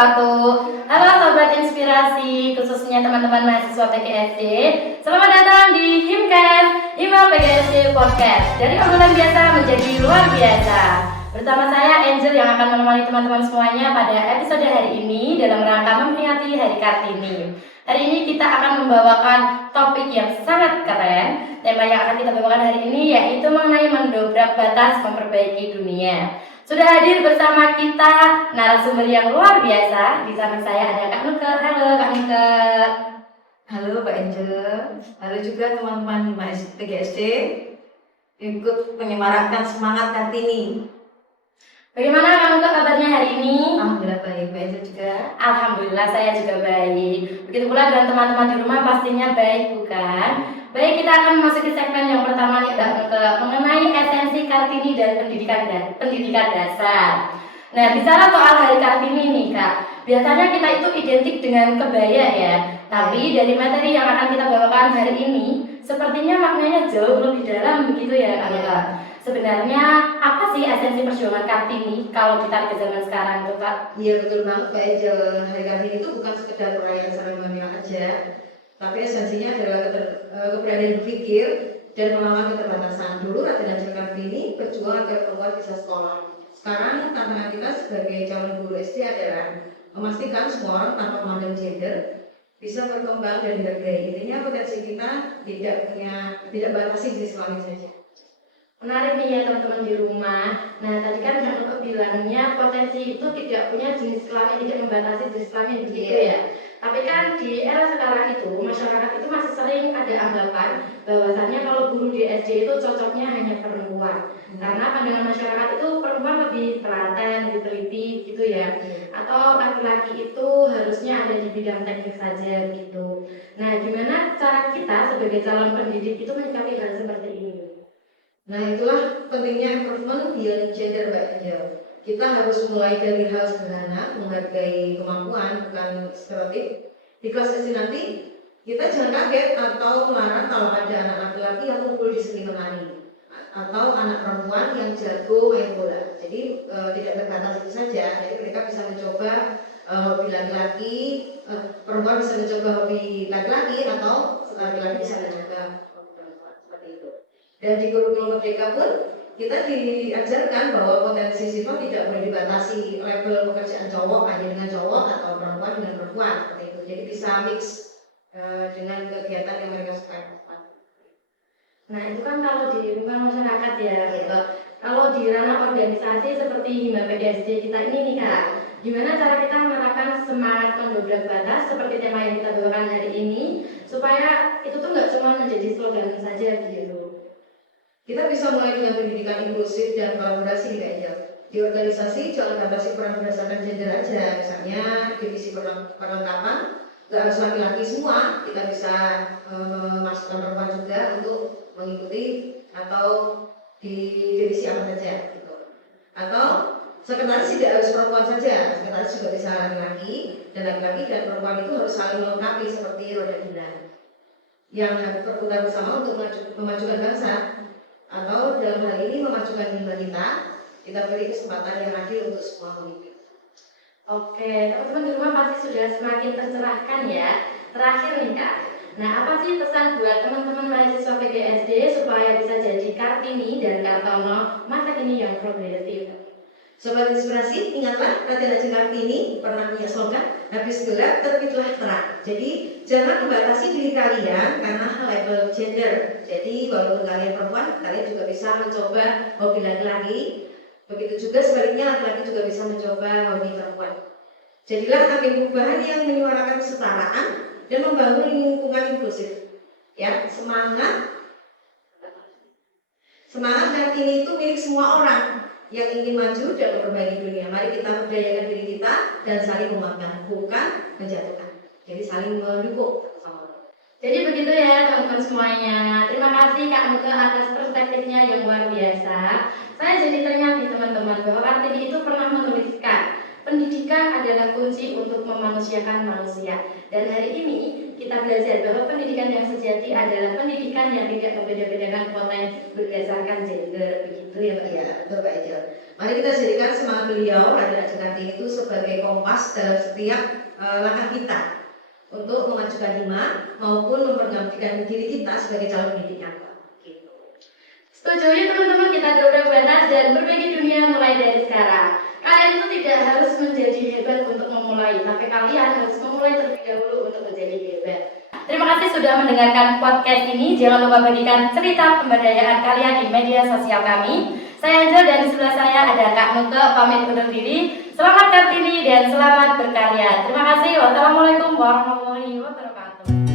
wabarakatuh. Halo Sobat Inspirasi, khususnya teman-teman mahasiswa PGSD. Selamat datang di Himcast, Hima PGSD Podcast. Dari obrolan biasa menjadi luar biasa. Bersama saya Angel yang akan menemani teman-teman semuanya pada episode hari ini dalam rangka memperingati Hari Kartini. Hari ini kita akan membawakan topik yang sangat keren. Tema yang akan kita bawakan hari ini yaitu mengenai mendobrak batas memperbaiki dunia. Sudah hadir bersama kita narasumber yang luar biasa. Di samping saya ada Kak Nuke. Halo Kak Nuke. Halo Mbak Angel. Halo juga teman-teman PGSD ikut menyemarakkan semangat Kartini. Bagaimana Kak Nuke kabarnya hari ini? Alhamdulillah baik. Mbak Angel juga? Alhamdulillah saya juga baik. Begitu pula dengan teman-teman di rumah pastinya baik, bukan? Baik, kita akan memasuki segmen yang pertama nih Kak Nuke, mengenai esensi Kartini dan pendidikan dasar. Nah, bicara soal Hari Kartini nih Kak, biasanya kita itu identik dengan kebaya ya. Tapi dari materi yang akan kita bawakan hari ini, sepertinya maknanya jauh lebih dalam begitu ya Kak Nuke. Sebenarnya apa sih esensi perjuangan Kartini kalau ditarik ke zaman sekarang tuh Kak? Iya betul banget Mbak Angel. Hari Kartini itu bukan sekedar perayaan seremonial aja, tapi esensinya adalah keberanian berpikir dan melawan keterbatasan. Dulu Raden Ajeng Kartini berjuang agar perempuan bisa sekolah. Sekarang tantangan kita sebagai calon guru SD adalah memastikan semua orang tanpa memandang gender bisa berkembang dan dihargai. Intinya potensi kita tidak batasi jenis kelamin saja. Menarik nih ya teman-teman di rumah. Nah tadi kan Kak Nuke bilangnya potensi itu tidak punya jenis kelamin, tidak membatasi jenis kelamin begitu ya. Tapi kan di era sekarang itu masyarakat itu masih sering ada anggapan bahwasannya kalau guru di SD itu cocoknya hanya perempuan. Karena pandangan masyarakat itu perempuan lebih telaten, lebih teliti gitu ya. Atau laki-laki itu harusnya ada di bidang teknik saja gitu. Nah gimana cara kita sebagai calon pendidik itu menyikapi hal seperti ini? Nah itulah pentingnya improvement beyond gender Mbak Angel. Kita harus mulai dari hal sederhana, menghargai kemampuan bukan stereotip. Di kelas SD nanti kita jangan kaget atau melarang kalau ada anak laki-laki yang unggul di seni menari atau anak perempuan yang jago main bola. Jadi tidak terbatas itu saja. Jadi mereka bisa mencoba hobi laki-laki, perempuan bisa mencoba hobi laki-laki atau laki-laki bisa mencoba hobi perempuan seperti itu. Dan di kurikulum merdeka pun kita diajarkan bahwa potensi siswa tidak boleh dibatasi level pekerjaan cowok hanya dengan cowok atau perempuan dengan perempuan seperti itu. Jadi bisa mix dengan kegiatan yang mereka sukai. Nah itu kan kalau di lingkungan masyarakat ya. Kalau di ranah organisasi seperti Hima PGSD kita ini nih Kak, gimana cara kita menerapkan semangat mendobrak batas seperti tema yang kita bawakan hari ini supaya itu tuh nggak cuma menjadi slogan saja gitu. Kita bisa mulai dengan pendidikan inklusif dan kolaborasi di Angel. Di organisasi jangan batasi peran berdasarkan gender aja. Misalnya divisi perlengkapan nggak harus laki-laki semua. Kita bisa memasukkan perempuan juga untuk mengikuti atau di divisi apa saja gitu. Atau sekretaris tidak harus perempuan saja. Sekretaris juga bisa laki-laki dan laki-laki dan perempuan itu harus saling melengkapi seperti roda bulan yang harus berputar bersama untuk memajukan bangsa. Atau dalam hal ini memajukan himma kita beri kesempatan yang adil untuk semua pemimpin. Oke, teman-teman di rumah pasti sudah semakin tercerahkan ya. Terakhir nih Kak, nah apa sih pesan buat teman-teman mahasiswa PGSD supaya bisa jadi Kartini dan Kartono masa kini yang progresif? Sobat Inspirasi, ingatlah Raden Ajeng Kartini pernah punya slogan, habis gelap terbitlah terang. Jadi jangan membatasi diri kalian karena label gender. Jadi walaupun kalian perempuan, kalian juga bisa mencoba hobi laki-laki. Begitu juga sebaliknya, laki-laki juga bisa mencoba hobi perempuan. Jadilah agen perubahan yang menyuarakan kesetaraan dan membangun lingkungan inklusif. Ya, semangat Kartini itu milik semua orang yang ingin maju dan memperbaiki dunia. Mari kita berdayakan diri kita dan saling menguatkan, bukan menjatuhkan. Jadi saling mendukung. Jadi begitu ya teman-teman semuanya. Terima kasih Kak Nuke atas perspektifnya yang luar biasa. Saya jadi teringat nih teman-teman bahwa Kartini itu pernah menuliskan pendidikan adalah kunci untuk memanusiakan manusia. Dan hari ini kita belajar bahwa pendidikan yang sejati adalah pendidikan yang tidak membeda-bedakan potensi berdasarkan gender. Begitu ya Pak? Iya, betul Pak Ijal. Mari kita jadikan semangat beliau adik-adik kantin itu sebagai kompas dalam setiap langkah kita untuk memajukan iman maupun mempergantikan diri kita sebagai calon pendidik yang kuat. Gitu. Setuju ya teman-teman, kita berubah buat dan berbagi dunia mulai dari sekarang. Kalian itu tidak harus menjadi hebat untuk memulai, tapi kalian harus memulai terlebih dahulu untuk menjadi hebat. Terima kasih sudah mendengarkan podcast ini. Jangan lupa bagikan cerita pemberdayaan kalian di media sosial kami. Saya Angel dan di sebelah saya ada Kak Nuke pamit undur diri. Selamat Kartini dan selamat berkarya. Terima kasih. Wassalamualaikum warahmatullahi wabarakatuh.